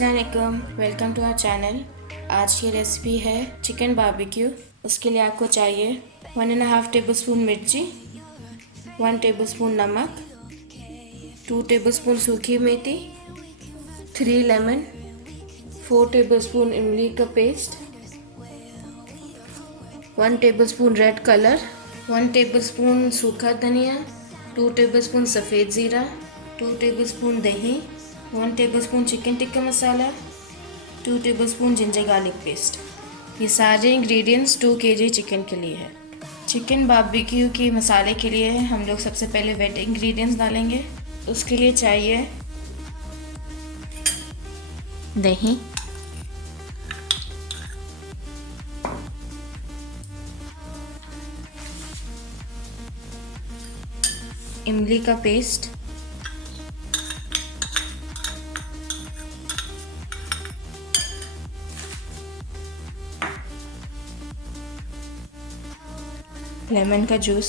अस्सलाम वालेकुम, welcome to our channel. आज की रेसिपी है चिकन बारबेक्यू। उसके लिए आपको चाहिए 1.5 टेबलस्पून मिर्ची, 1 टेबलस्पून नमक, 2 टेबलस्पून सूखी मेथी, 3 लेमन, 4 टेबलस्पून इमली का paste, 1 tablespoon red colour, 1 tablespoon सूखा धनिया, 2 टेबलस्पून सफ़ेद ज़ीरा, 2 टेबलस्पून दही, 1 tablespoon chicken tikka masala, 2 tablespoon ginger garlic paste. ये सारे इंग्रेडिएंट्स 2 kg चिकन के लिए है। चिकन बारबेक्यू के मसाले के लिए हम लोग सबसे पहले वेट इंग्रेडिएंट्स डालेंगे। उसके लिए चाहिए दही, इमली का पेस्ट, लेमन का जूस,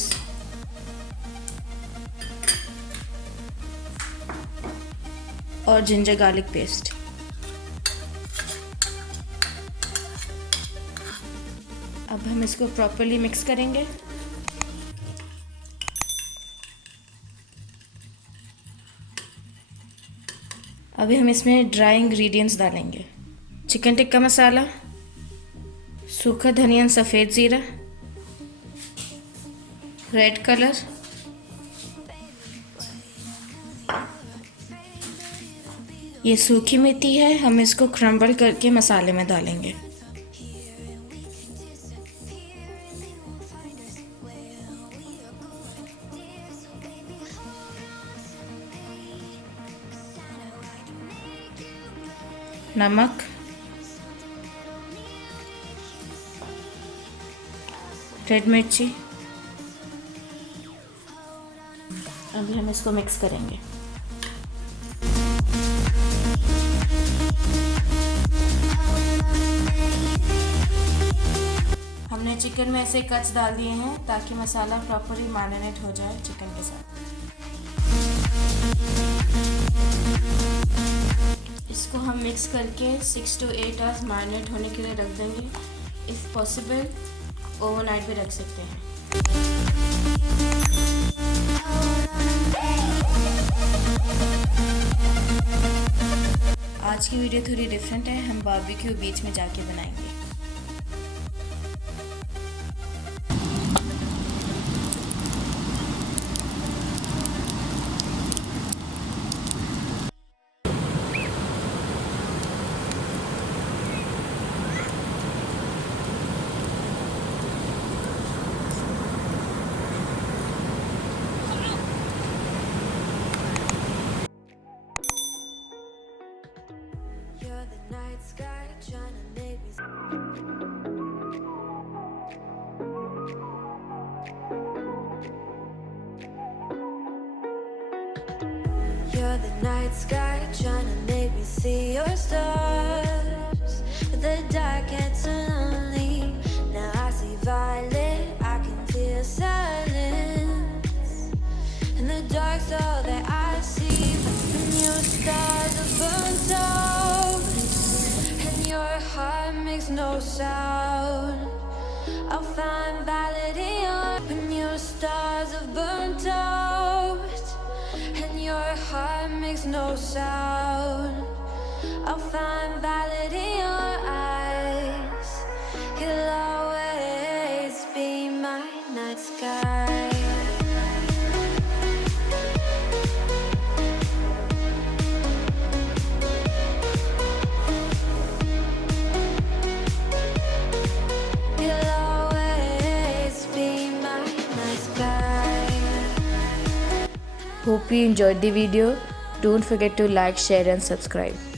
और जिंजर गार्लिक पेस्ट। अब हम इसको प्रॉपर्ली मिक्स करेंगे। अभी हम इसमें ड्राई इंग्रेडिएंट्स डालेंगे। चिकन टिक्का मसाला, सूखा धनिया सफ़ेद ज़ीरा, रेड कलर, ये सूखी मेथी है, हम इसको क्रम्बल करके मसाले में डालेंगे। नमक, रेड मिर्ची। अभी हम इसको मिक्स करेंगे। हमने चिकन में ऐसे कट्स डाल दिए हैं ताकि मसाला प्रॉपरली मैरिनेट हो जाए चिकन के साथ। इसको हम मिक्स करके 6 to 8 आवर्स मैरिनेट होने के लिए रख देंगे। इफ़ पॉसिबल ओवरनाइट भी रख सकते हैं। आज की वीडियो थोड़ी डिफरेंट है, हम बारबेक्यू बीच में जाके बनाएंगे। You're the night sky trying to make me see your stars, but the dark gets so lonely. Now I see violet, I can feel silence, and the dark's all that I see. And your stars are burnt out, and your heart makes no sound. I'll find validity when your stars are burnt out, and your heart makes no sound. I'll find validity in your eyes. You'll always be my night sky. You'll always be my night sky. Hope you enjoyed the video. Don't forget to like, share and subscribe.